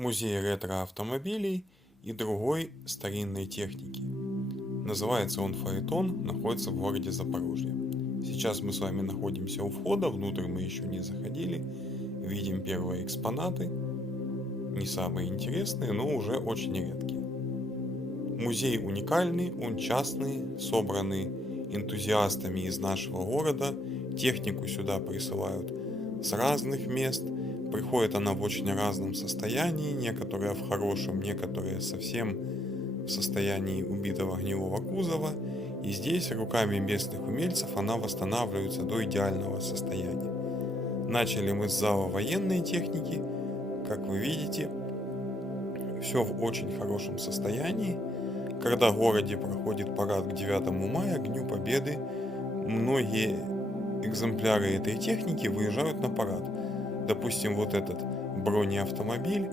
Музей ретро-автомобилей и другой старинной техники. Называется он «Фаэтон», находится в городе Запорожье. Сейчас мы с вами находимся у входа, внутрь мы еще не заходили. Видим первые экспонаты, не самые интересные, но уже очень редкие. Музей уникальный, он частный, собранный энтузиастами из нашего города. Технику сюда присылают с разных мест. Приходит она в очень разном состоянии, некоторые в хорошем, некоторые совсем в состоянии убитого гнилого кузова. И здесь руками местных умельцев она восстанавливается до идеального состояния. Начали мы с зала военной техники. Как вы видите, все в очень хорошем состоянии. Когда в городе проходит парад к 9 мая, к Дню Победы, многие экземпляры этой техники выезжают на парад. Допустим, вот этот бронеавтомобиль,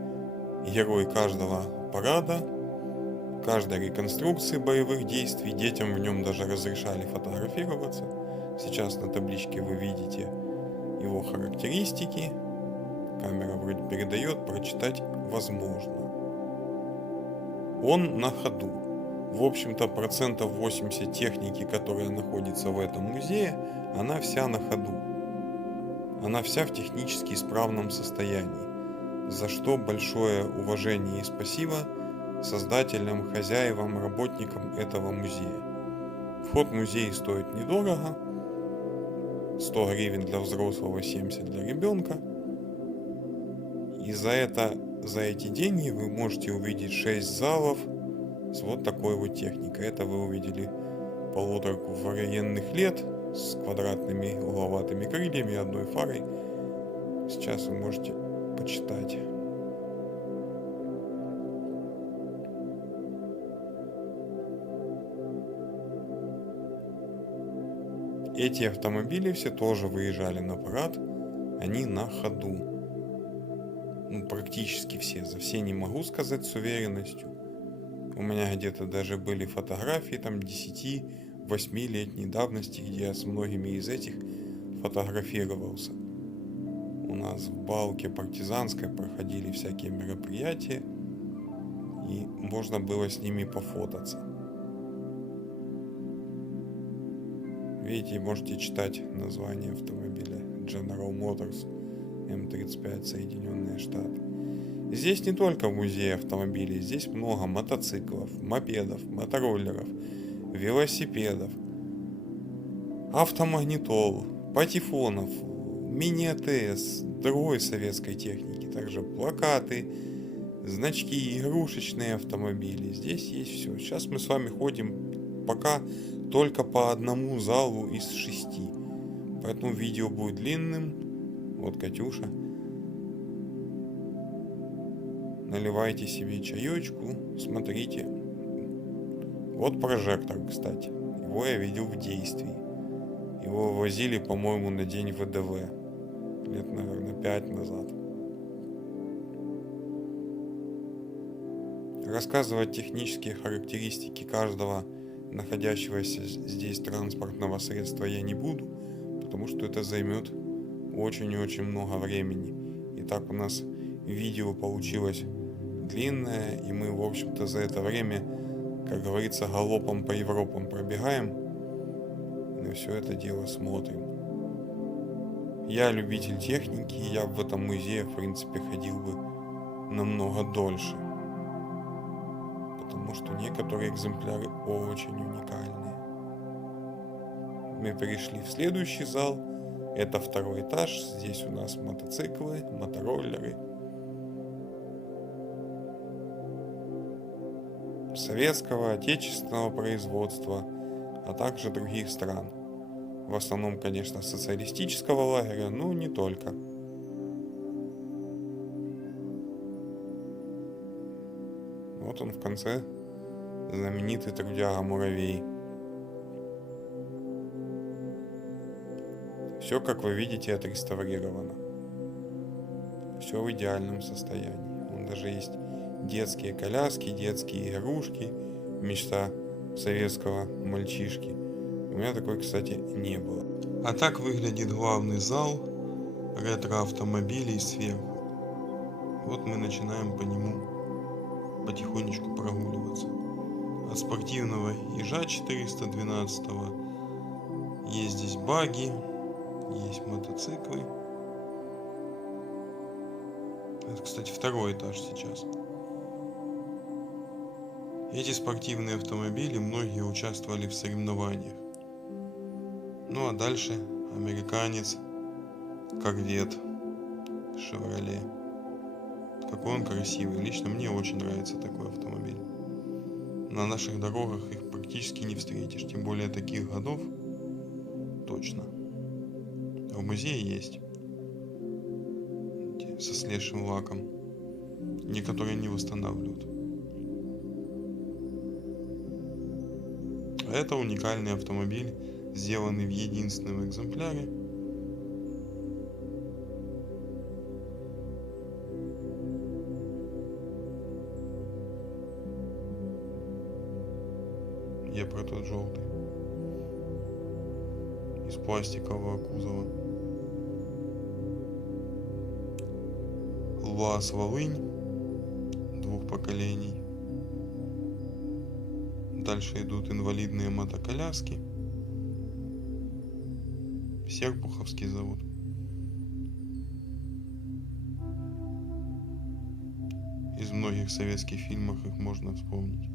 герой каждого парада, каждой реконструкции боевых действий, детям в нем даже разрешали фотографироваться. Сейчас на табличке вы видите его характеристики. Камера вроде передает, прочитать возможно. Он на ходу. В общем-то, процентов 80 техники, которая находится в этом музее, она вся на ходу. Она вся в технически исправном состоянии. За что большое уважение и спасибо создателям, хозяевам, работникам этого музея. Вход в музей стоит недорого. 100 гривен для взрослого, 70 для ребенка. И за эти деньги вы можете увидеть 6 залов с вот такой вот техникой. Это вы увидели полуторку военных лет с квадратными угловатыми крыльями и одной фарой. Сейчас вы можете почитать. Эти автомобили все тоже выезжали на парад, они на ходу. Практически все, за все не могу сказать с уверенностью. У меня где-то даже были фотографии там 10-8-летней давности, где я с многими из этих фотографировался. У нас в Балке партизанской проходили всякие мероприятия, и можно было с ними пофотаться. Видите, можете читать название автомобиля General Motors М35 Соединенные Штаты. Здесь не только в музее автомобилей, здесь много мотоциклов, мопедов, мотороллеров, велосипедов, автомагнитол, патефонов, мини-АТС, другой советской техники, также плакаты, значки, игрушечные автомобили. Здесь есть все. Сейчас мы с вами ходим пока только по одному залу из 6. Поэтому видео будет длинным. Вот Катюша. Наливайте себе чаечку, смотрите. Вот прожектор, кстати. Его я видел в действии. Его вывозили, по-моему, на день ВДВ. Лет, наверное, 5 назад. Рассказывать технические характеристики каждого находящегося здесь транспортного средства я не буду, потому что это займет очень и очень много времени. И так у нас видео получилось длинное, и мы, в общем-то, за это время, как говорится, галопом по Европам пробегаем и на все это дело смотрим. Я любитель техники, и я в этом музее, в принципе, ходил бы намного дольше, потому что некоторые экземпляры очень уникальные. Мы перешли в следующий зал. Это 2-й этаж. Здесь у нас мотоциклы, мотороллеры. Советского, отечественного производства, а также других стран. В основном, конечно, социалистического лагеря, но не только. Вот он в конце, знаменитый трудяга-муравей. Все, как вы видите, отреставрировано. Все в идеальном состоянии. Он даже есть детские коляски, детские игрушки, мечта советского мальчишки. У меня такой, кстати, не было. А так выглядит главный зал ретро-автомобилей сверху. Вот мы начинаем по нему потихонечку прогуливаться. От спортивного Ежа 412, есть здесь баги, есть мотоциклы. Это, кстати, второй этаж сейчас. Эти спортивные автомобили многие участвовали в соревнованиях. Ну а дальше американец Корвет Шевроле. Какой он красивый. Лично мне очень нравится такой автомобиль. На наших дорогах их практически не встретишь. Тем более таких годов точно. А в музее есть. Со слезшим лаком. Некоторые не восстанавливают. А это уникальный автомобиль, сделанный в единственном экземпляре. Я про тот желтый. Из пластикового кузова. ЛуАЗ Волынь двух поколений. Дальше идут инвалидные мотоколяски. Серпуховский завод. Из многих советских фильмов их можно вспомнить.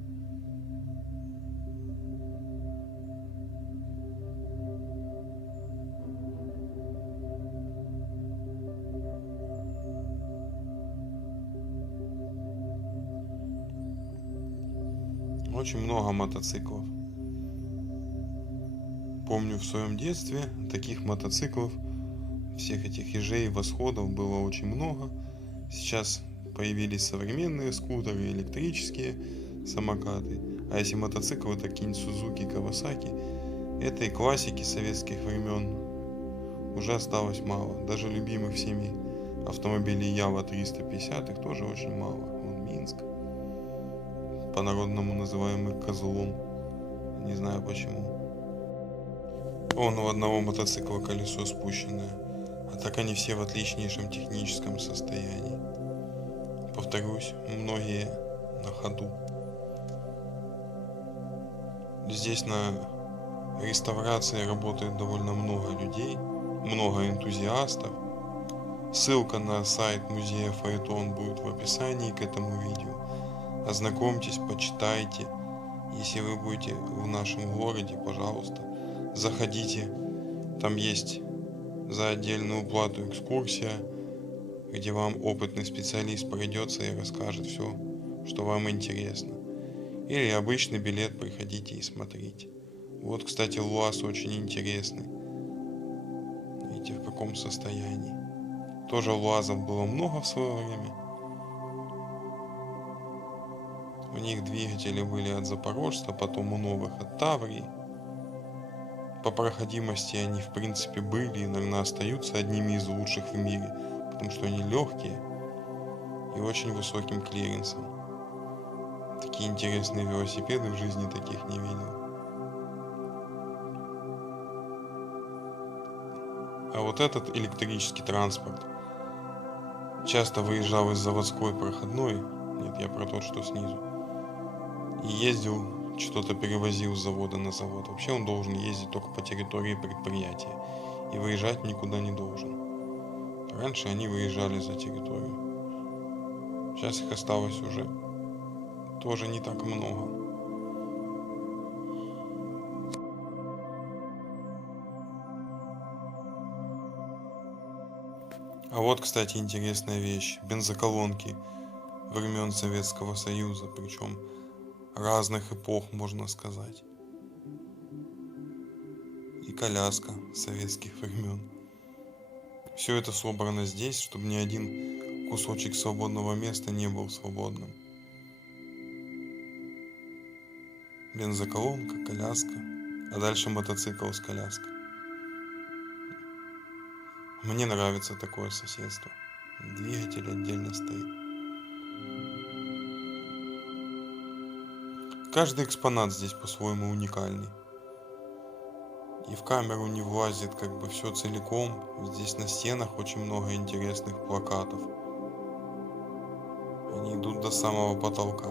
Очень много мотоциклов. Помню, в своем детстве таких мотоциклов, всех этих Ежей, Восходов было очень много. Сейчас появились современные скутеры, электрические самокаты. А если мотоциклы, то какие-нибудь Сузуки, Кавасаки. Этой классики советских времен уже осталось мало. Даже любимых всеми автомобилей Ява 350 их тоже очень мало. Вон Минск, по-народному называемый Козлом. Не знаю почему. Он у одного мотоцикла колесо спущенное. А так они все в отличнейшем техническом состоянии. Повторюсь, многие на ходу. Здесь на реставрации работает довольно много людей, много энтузиастов. Ссылка на сайт музея Фаэтон будет в описании к этому видео. Ознакомьтесь, почитайте. Если вы будете в нашем городе, пожалуйста, заходите. Там есть за отдельную плату экскурсия, где вам опытный специалист пройдется и расскажет все, что вам интересно. Или обычный билет, приходите и смотрите. Вот, кстати, ЛуАЗ очень интересный. Видите, в каком состоянии. Тоже ЛуАЗов было много в свое время. У них двигатели были от Запорожца, потом у новых от Таврии. По проходимости они в принципе были и, наверное, остаются одними из лучших в мире, потому что они легкие и очень высоким клиренсом. Такие интересные велосипеды, в жизни таких не видел. А вот этот электрический транспорт часто выезжал из заводской проходной, нет, я про тот, что снизу, и ездил, что-то перевозил с завода на завод. Вообще он должен ездить только по территории предприятия и выезжать никуда не должен. Раньше они выезжали за территорию. Сейчас их осталось уже тоже не так много. А вот, кстати, интересная вещь. Бензоколонки времен Советского Союза, причем разных эпох, можно сказать. И коляска советских времен. Все это собрано здесь, чтобы ни один кусочек свободного места не был свободным. Бензоколонка, коляска, а дальше мотоцикл с коляской. Мне нравится такое соседство. Двигатель отдельно стоит. Каждый экспонат здесь по-своему уникальный. И в камеру не влазит как бы все целиком. Здесь на стенах очень много интересных плакатов. Они идут до самого потолка.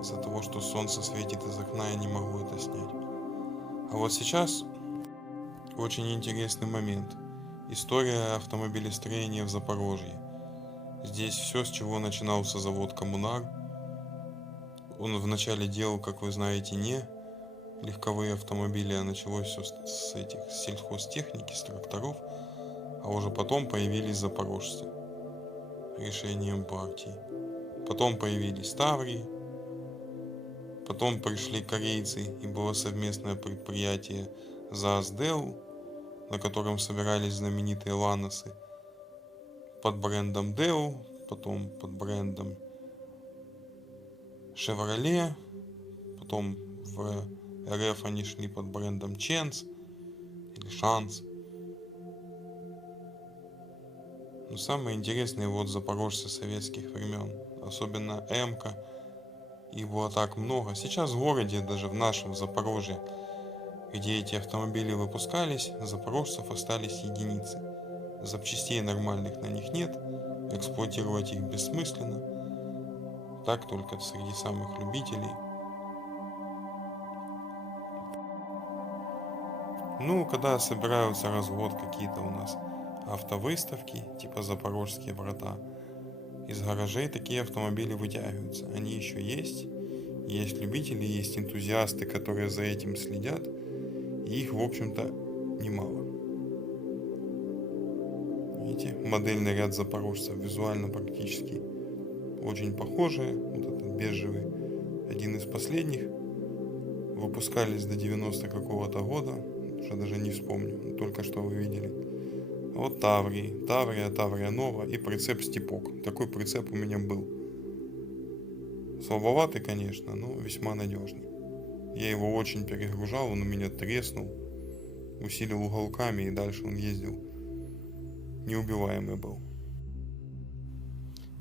Из-за того, что солнце светит из окна, я не могу это снять. А вот сейчас очень интересный момент. История автомобилестроения в Запорожье. Здесь все, с чего начинался завод «Коммунар». Он вначале делал, как вы знаете, не легковые автомобили, а началось все с этих сельхозтехники, с тракторов. А уже потом появились запорожцы решением партии. Потом появились Таврии. Потом пришли корейцы, и было совместное предприятие ЗАЗ-ДЭУ, на котором собирались знаменитые ланосы под брендом ДЭУ, потом под брендом Шевроле, потом в РФ они шли под брендом Ченс или Шанс. Но самые интересные вот запорожцы советских времен, особенно М-ка, их было так много. Сейчас в городе, даже в нашем Запорожье, где эти автомобили выпускались, запорожцев остались единицы. Запчастей нормальных на них нет, эксплуатировать их бессмысленно. Так только среди самых любителей. Ну, когда собираются раз в год какие-то у нас автовыставки, типа Запорожские врата, из гаражей такие автомобили вытягиваются. Они еще есть. Есть любители, есть энтузиасты, которые за этим следят. И их, в общем-то, немало. Видите, модельный ряд запорожцев визуально практически очень похожие. Вот этот бежевый, один из последних. Выпускались до 90 какого-то года. Уже даже не вспомню, только что вы видели. Вот Таврия, Таврия Нова и прицеп Степок. Такой прицеп у меня был. Слабоватый, конечно, но весьма надежный. Я его очень перегружал, он у меня треснул, усилил уголками, и дальше он ездил. Неубиваемый был.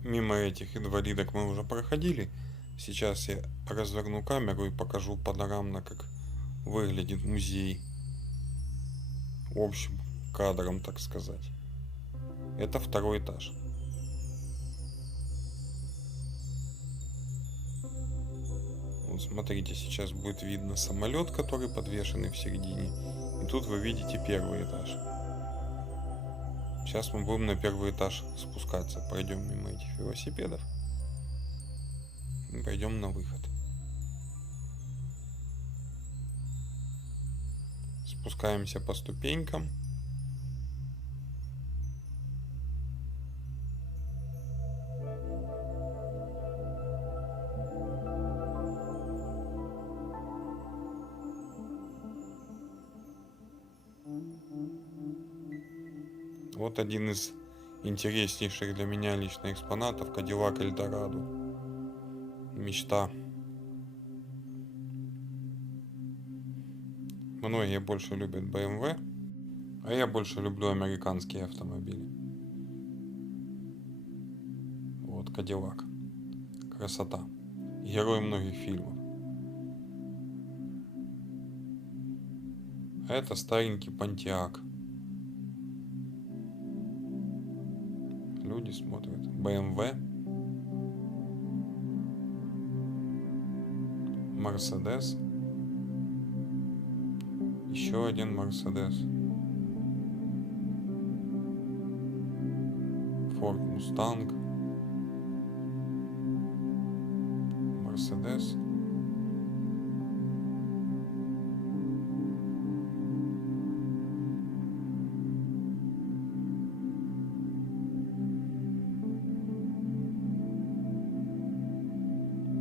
Мимо этих инвалидок мы уже проходили. Сейчас я разверну камеру и покажу панорамно, как выглядит музей. Общим кадром, так сказать. Это второй этаж. Вот смотрите, сейчас будет видно самолет, который подвешенный в середине. И тут вы видите первый этаж. Сейчас мы будем на первый этаж спускаться. Пройдем мимо этих велосипедов. И пойдем на выход. Спускаемся по ступенькам. Вот один из интереснейших для меня лично экспонатов — Cadillac Eldorado. Мечта. Многие больше любят BMW, а я больше люблю американские автомобили. Вот Cadillac. Красота. Герой многих фильмов. А это старенький Pontiac. Люди смотрят. BMW. Mercedes. Еще один Mercedes. Ford Mustang. Mercedes.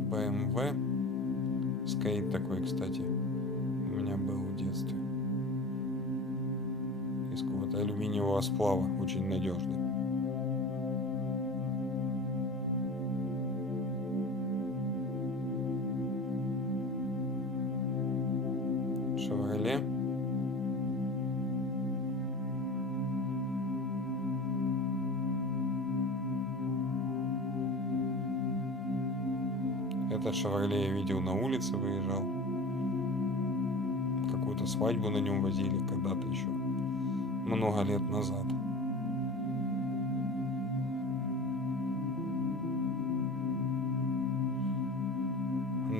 BMW. Скейт такой, кстати, у меня был в детстве. Из какого-то алюминиевого сплава, очень надежный. Шевроле. Это Шевроле я видел на улице, выезжал. Какую-то свадьбу на нем возили когда-то еще. Много лет назад.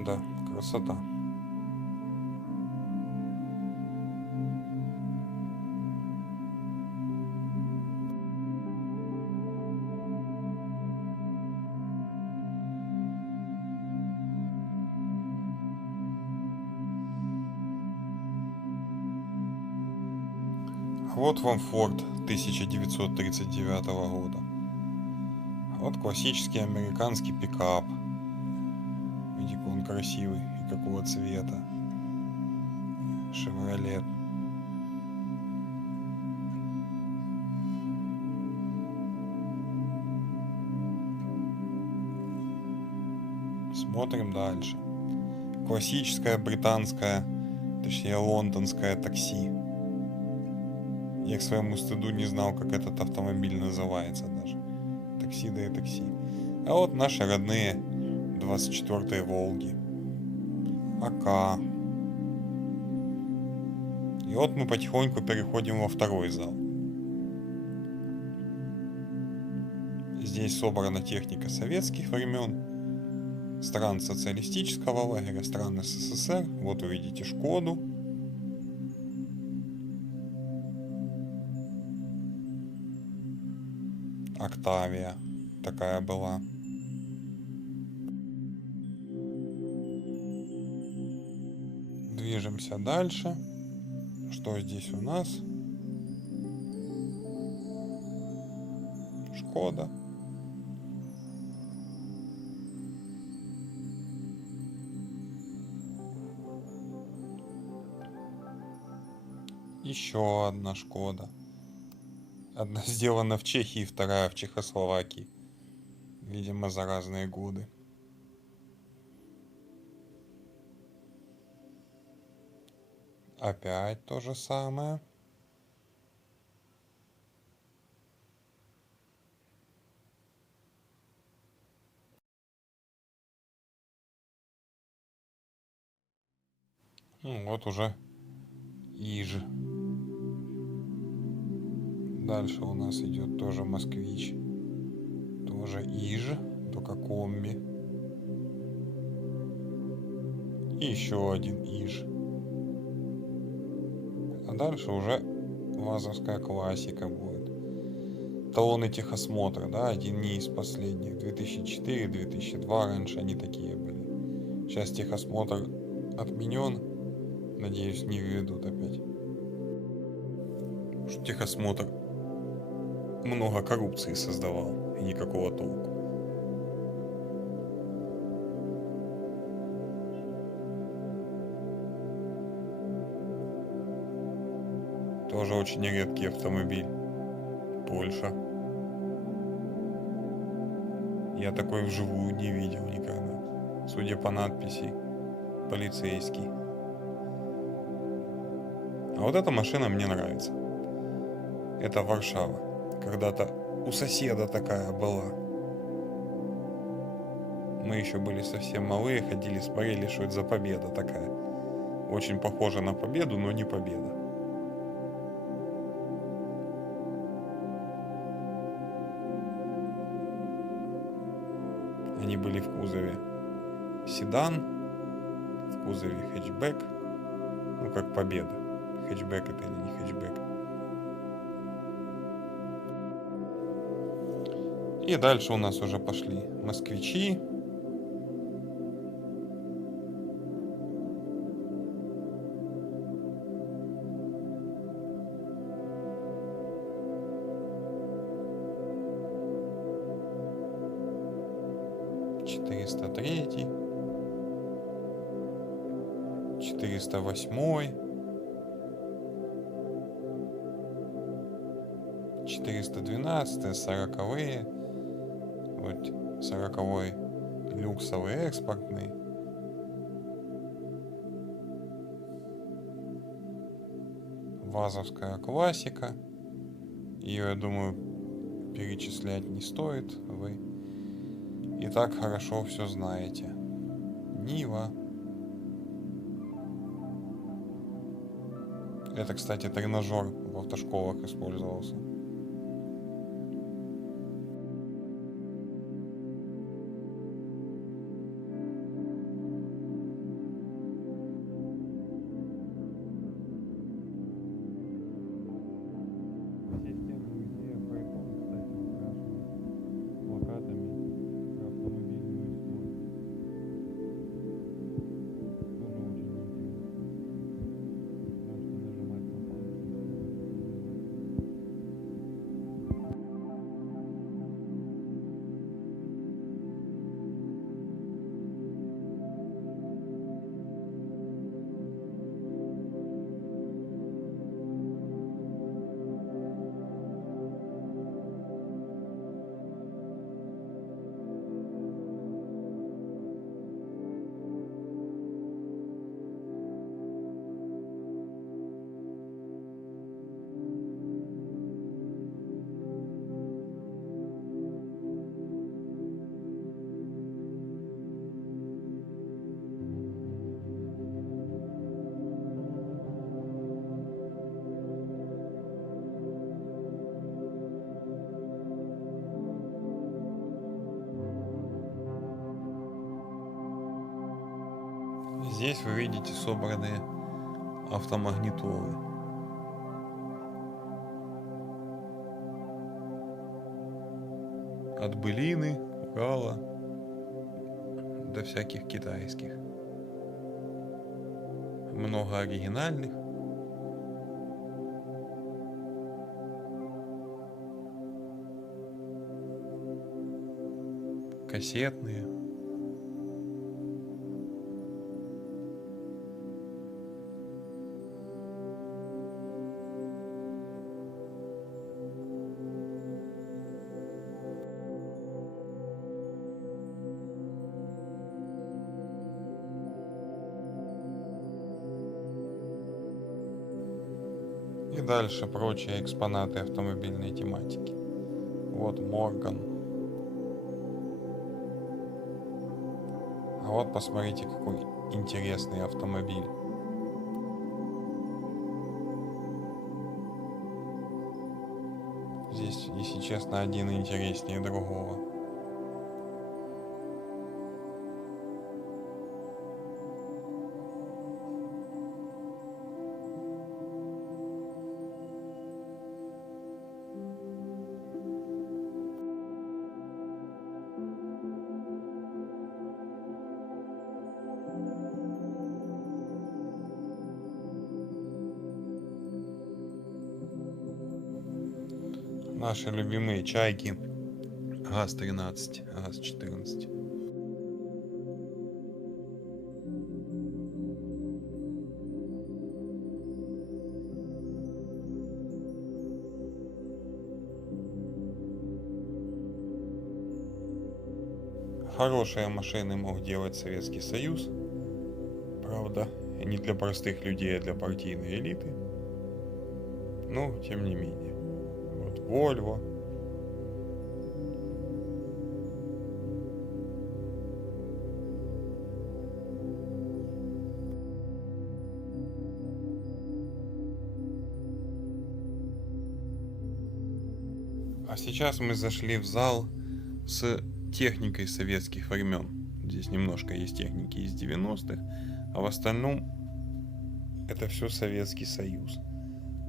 Да, красота. Вот вам Ford 1939 года. Вот классический американский пикап. Видите, какой он красивый и какого цвета. Chevrolet. Смотрим дальше. Классическое британское, точнее лондонское такси. Я к своему стыду не знал, как этот автомобиль называется даже. Такси, да и такси. А вот наши родные 24-е Волги. АК. И вот мы потихоньку переходим во второй зал. Здесь собрана техника советских времен, стран социалистического лагеря, стран СССР. Вот вы видите Шкоду. Октавия такая была. Движемся дальше. Что здесь у нас? Шкода. Еще одна Шкода. Одна сделана в Чехии, вторая в Чехословакии. Видимо, за разные годы. Опять то же самое. Ну, вот уже Иж. Дальше у нас идет тоже Москвич. Тоже Иж, только комби. И еще один Иж. А дальше уже вазовская классика будет. Талоны техосмотра, да, один не из последних. 2004-2002 раньше они такие были. Сейчас техосмотр отменен. Надеюсь, не введут опять. Потому что техосмотр много коррупции создавал и никакого толку. Тоже очень редкий автомобиль. Польша. Я такой вживую не видел никогда. Судя по надписи, полицейский. А вот эта машина мне нравится. Это Варшава. Когда-то у соседа такая была. Мы еще были совсем малые, ходили, смотрели, что это за победа такая. Очень похожа на победу, но не победа. Они были в кузове седан, в кузове хэтчбэк. Ну, как победа. Хэтчбэк это или не хэтчбэк. И дальше у нас уже пошли москвичи. Четыреста третий, 408, 412, 40-е, вот 40-й люксовый экспортный. Вазовская классика. Ее, я думаю, перечислять не стоит. Вы и так хорошо все знаете. Нива. Это, кстати, тренажер в автошколах использовался. Здесь вы видите собранные автомагнитолы. От былины, Урала до всяких китайских. Много оригинальных. Кассетные. И дальше прочие экспонаты автомобильной тематики. Вот Морган. А вот посмотрите, какой интересный автомобиль. Здесь, если честно, один интереснее другого. Наши любимые чайки. ГАЗ-13, ГАЗ-14. Хорошие машины мог делать Советский Союз. Правда, не для простых людей, а для партийной элиты. Но, тем не менее. Вот Volvo. А сейчас мы зашли в зал с техникой советских времен. Здесь немножко есть техники из 90-х, а в остальном это все Советский Союз.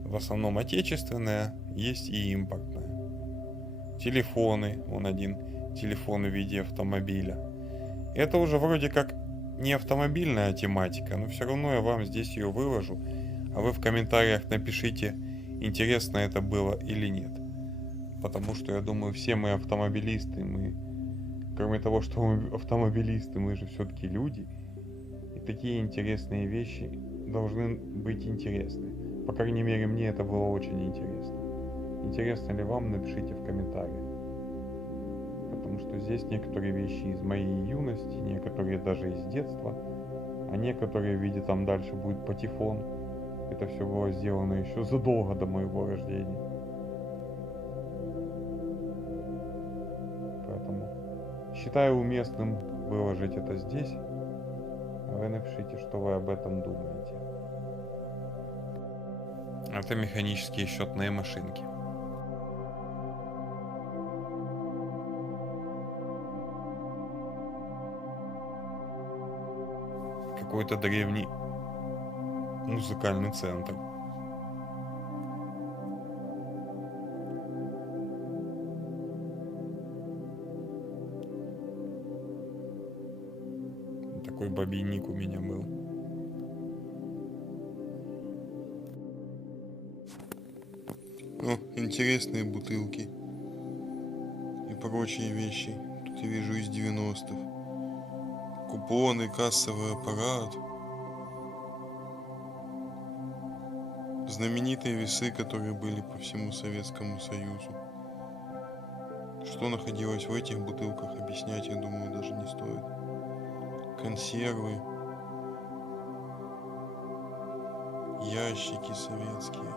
В основном отечественное, есть и импортное. Телефоны, вон один телефон в виде автомобиля. Это уже вроде как не автомобильная тематика, но все равно я вам здесь ее выложу, а вы в комментариях напишите, интересно это было или нет. Потому что я думаю, все мы автомобилисты, мы, кроме того, что мы автомобилисты, мы же все-таки люди. И такие интересные вещи должны быть интересны. По крайней мере, мне это было очень интересно. Интересно ли вам, напишите в комментариях. Потому что здесь некоторые вещи из моей юности, некоторые даже из детства, а некоторые в виде там дальше будет патефон. Это все было сделано еще задолго до моего рождения. Поэтому считаю уместным выложить это здесь. А вы напишите, что вы об этом думаете. Это механические счетные машинки. Какой-то древний музыкальный центр. Такой бобийник у меня был. О, интересные бутылки и прочие вещи. Тут я вижу из 90-х. Купоны, кассовый аппарат. Знаменитые весы, которые были по всему Советскому Союзу. Что находилось в этих бутылках, объяснять, я думаю, даже не стоит. Консервы. Ящики советские.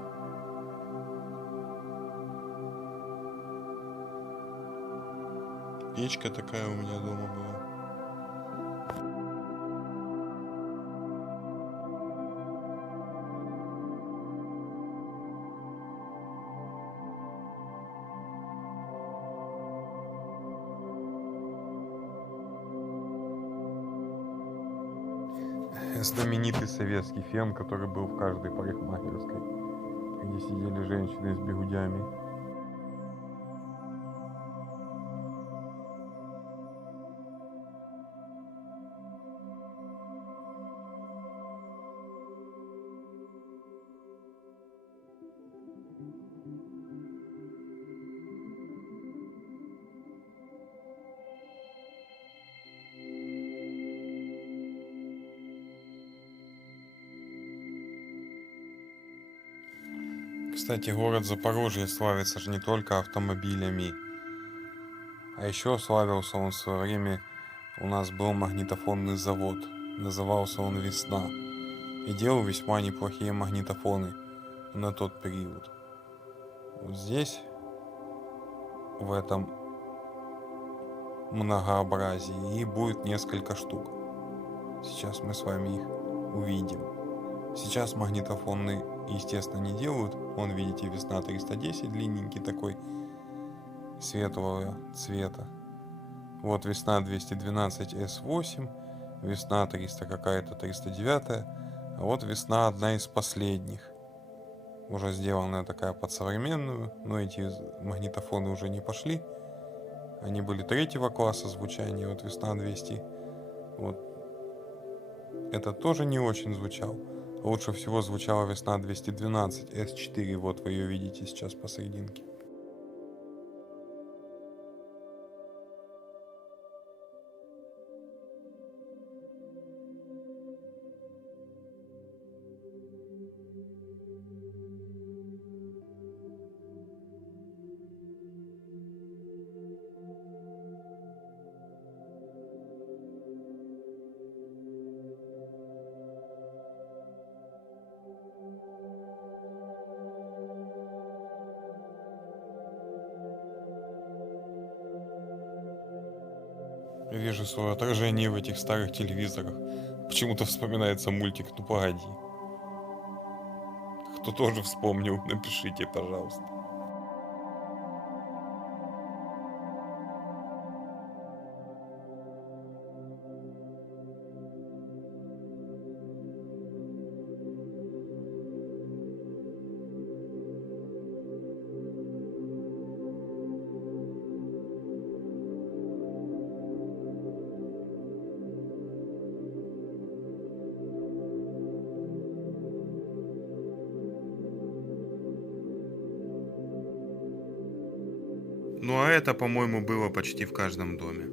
Печка такая у меня дома была. знаменитый советский фен, который был в каждой парикмахерской, где сидели женщины с бигудями. Кстати, город Запорожье славится же не только автомобилями, а еще славился он в свое время. У нас был магнитофонный завод, назывался он «Весна», и делал весьма неплохие магнитофоны на тот период. Вот здесь, в этом многообразии, и будет несколько штук. Сейчас мы с вами их увидим. Сейчас магнитофоны, естественно, не делают. Вон, видите, «Весна 310», длинненький такой, светлого цвета. Вот «Весна 212 S8», «Весна 300 какая-то 309», а вот «Весна» одна из последних. Уже сделанная такая под современную, но эти магнитофоны уже не пошли. Они были третьего класса звучания, вот «Весна 200». Вот. Это тоже не очень звучал. Лучше всего звучала «Весна 212 S4», вот вы ее видите сейчас посерединке. Вижу свое отражение в этих старых телевизорах. Почему-то вспоминается мультик «Ну погоди». Кто тоже вспомнил, напишите, пожалуйста. Ну а это, по-моему, было почти в каждом доме.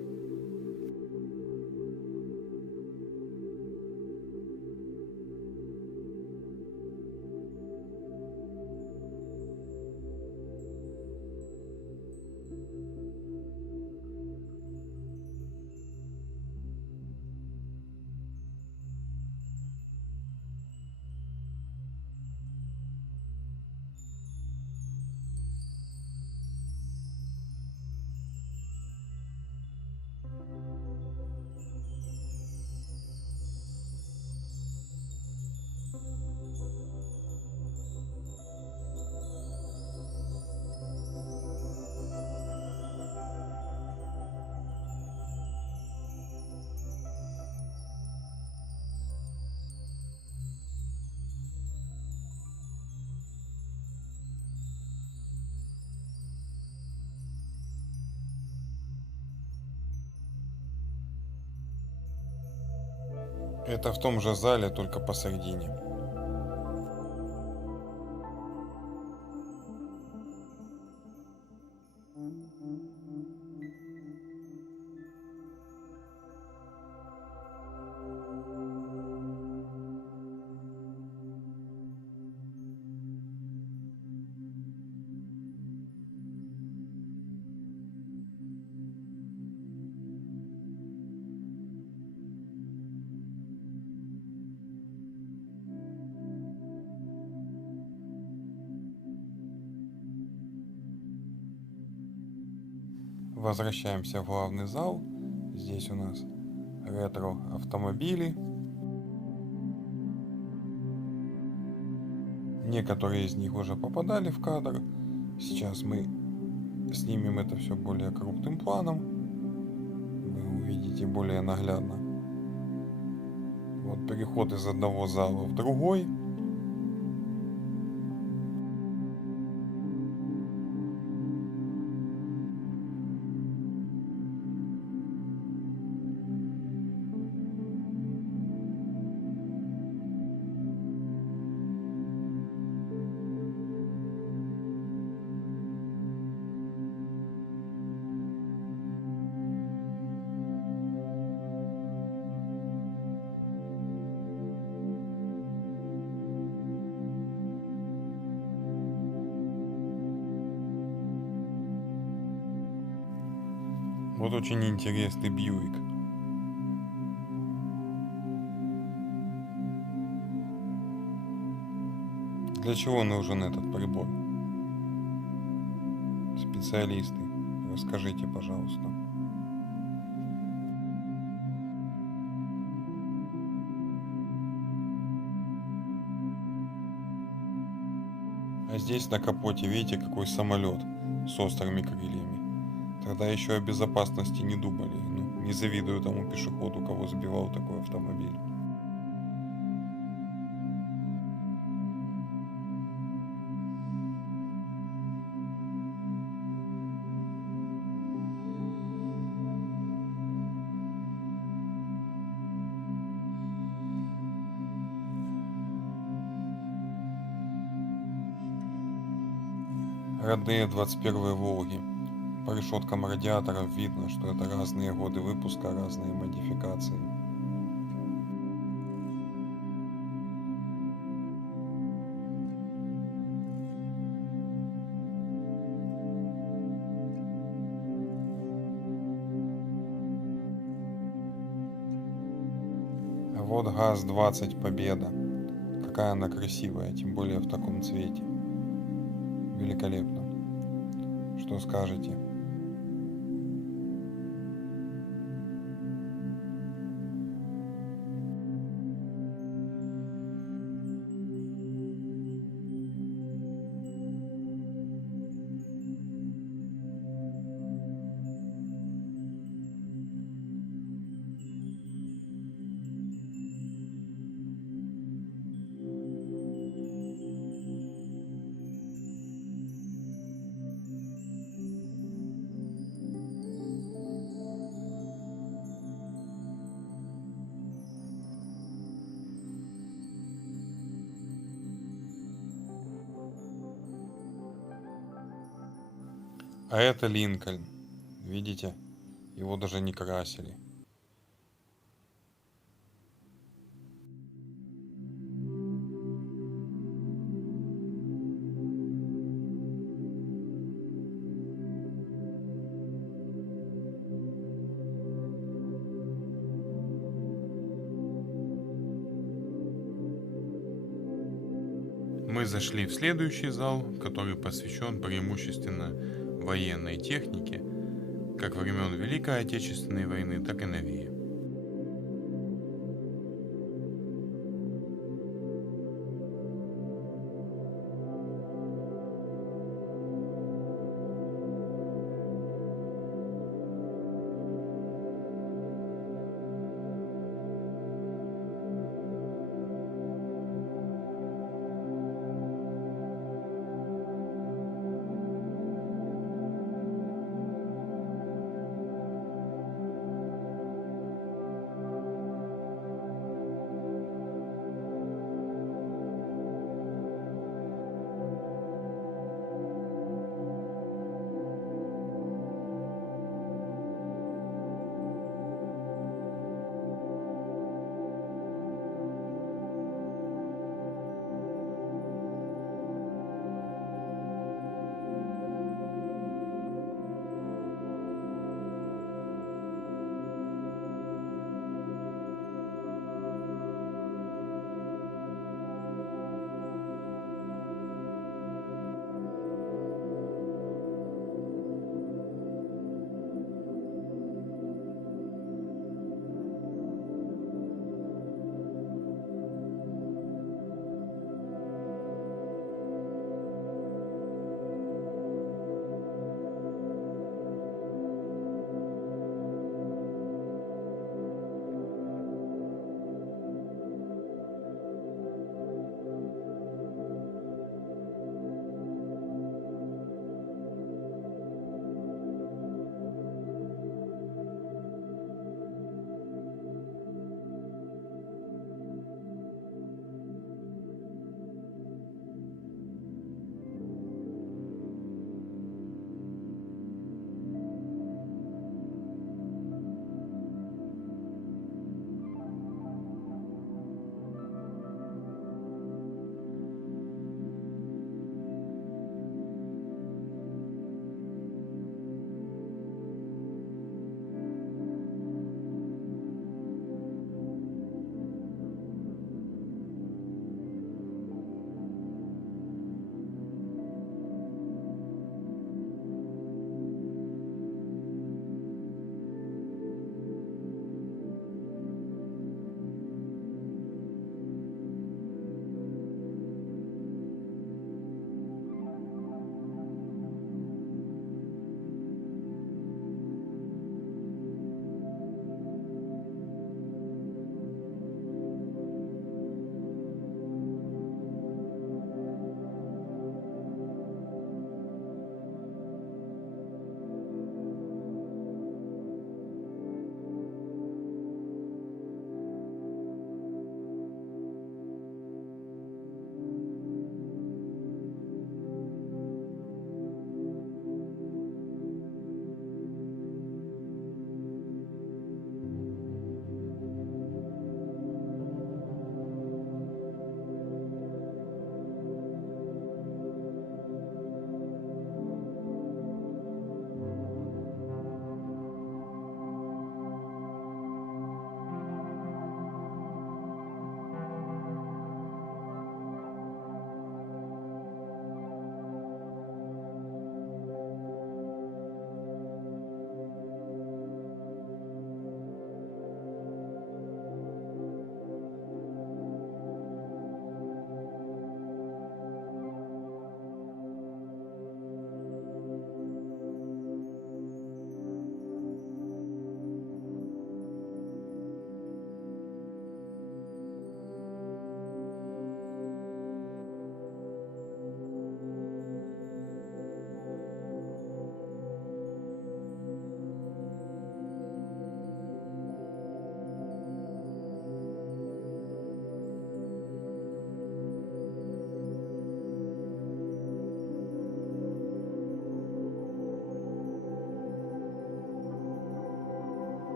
Это в том же зале, только посередине. Возвращаемся в главный зал. Здесь у нас ретро-автомобили. Некоторые из них уже попадали в кадр. Сейчас мы снимем это все более крупным планом. Вы увидите более наглядно. Вот переход из одного зала в другой. Вот очень интересный Бьюик. Для чего нужен этот прибор? Специалисты, расскажите, пожалуйста. А здесь на капоте, видите, какой самолет с острыми крыльями. Тогда еще о безопасности не думали. Ну, не завидую тому пешеходу, кого сбивал такой автомобиль. Родные 21-й Волги. По решеткам радиаторов видно, что это разные годы выпуска, разные модификации. А вот ГАЗ-20 Победа. Какая она красивая, тем более в таком цвете. Великолепно. Что скажете? А это Линкольн. Видите? Его даже не красили. Мы зашли в следующий зал, который посвящен преимущественно военной технике, как времен Великой Отечественной войны, так и новее.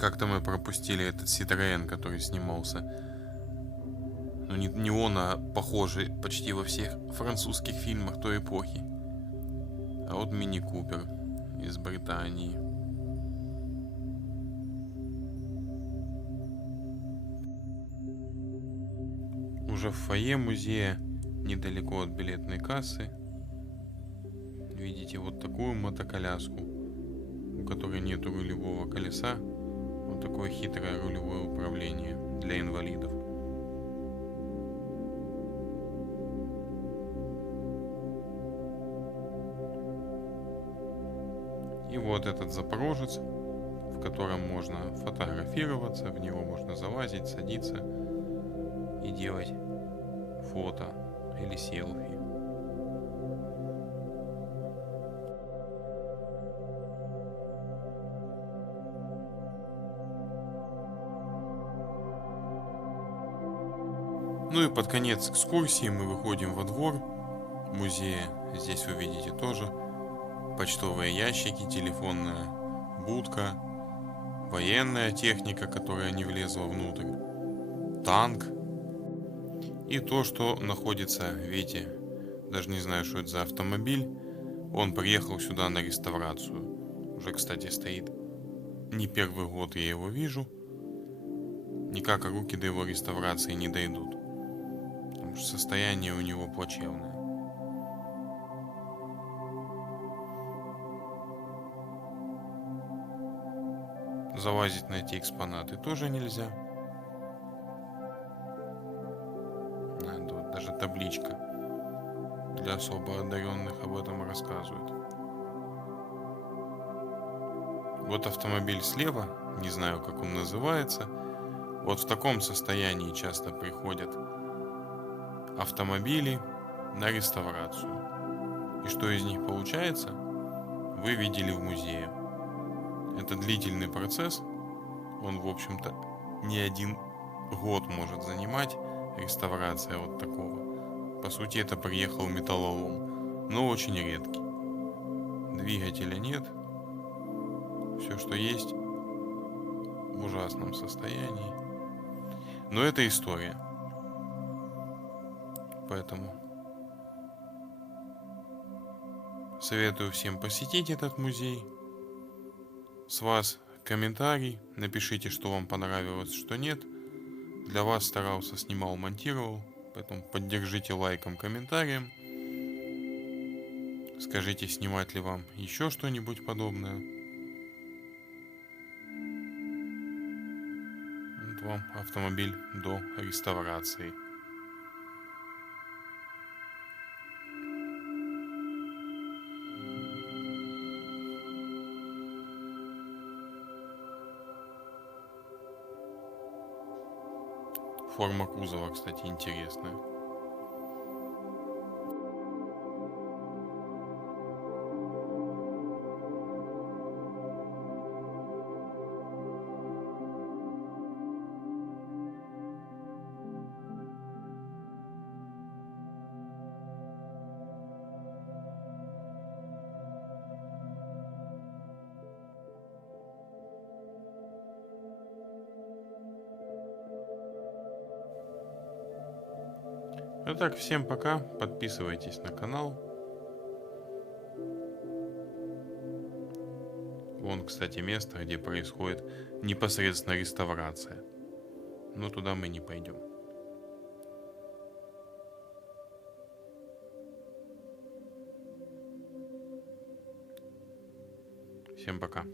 Как-то мы пропустили этот Citroën, который снимался. Ну, не он, а похожий почти во всех французских фильмах той эпохи. А вот Мини Купер из Британии. Уже в фойе музея, недалеко от билетной кассы, видите вот такую мотоколяску, у которой нет рулевого колеса. Вот такое хитрое рулевое управление для инвалидов. И вот этот Запорожец, в котором можно фотографироваться, в него можно залазить, садиться и делать фото или селфи. Ну и под конец экскурсии мы выходим во двор музея. Здесь вы видите тоже почтовые ящики, телефонная будка, военная техника, которая не влезла внутрь, танк. И то, что находится, видите, даже не знаю, что это за автомобиль. Он приехал сюда на реставрацию. Уже, кстати, стоит не первый год я его вижу. Никак руки до его реставрации не дойдут. Потому что состояние у него плачевное. Залазить на эти экспонаты тоже нельзя. Надо, вот даже табличка для особо одаренных об этом рассказывает. Вот автомобиль слева, не знаю, как он называется. Вот в таком состоянии часто приходят автомобили на реставрацию. И что из них получается, вы видели в музее. Это длительный процесс. Он, в общем-то, не один год может занимать реставрация вот такого. По сути, это приехал металлолом, но очень редкий. Двигателя нет. Все, что есть, в ужасном состоянии. Но это история. Поэтому советую всем посетить этот музей. С вас комментарий. Напишите, что вам понравилось, что нет. Для вас старался, снимал, монтировал. Поэтому поддержите лайком, комментарием. Скажите, снимать ли вам еще что-нибудь подобное. Вот вам автомобиль до реставрации. Форма кузова, кстати, интересная. Итак, всем пока, подписывайтесь на канал. Вон, кстати, место, где происходит непосредственно реставрация. Но туда мы не пойдем. Всем пока.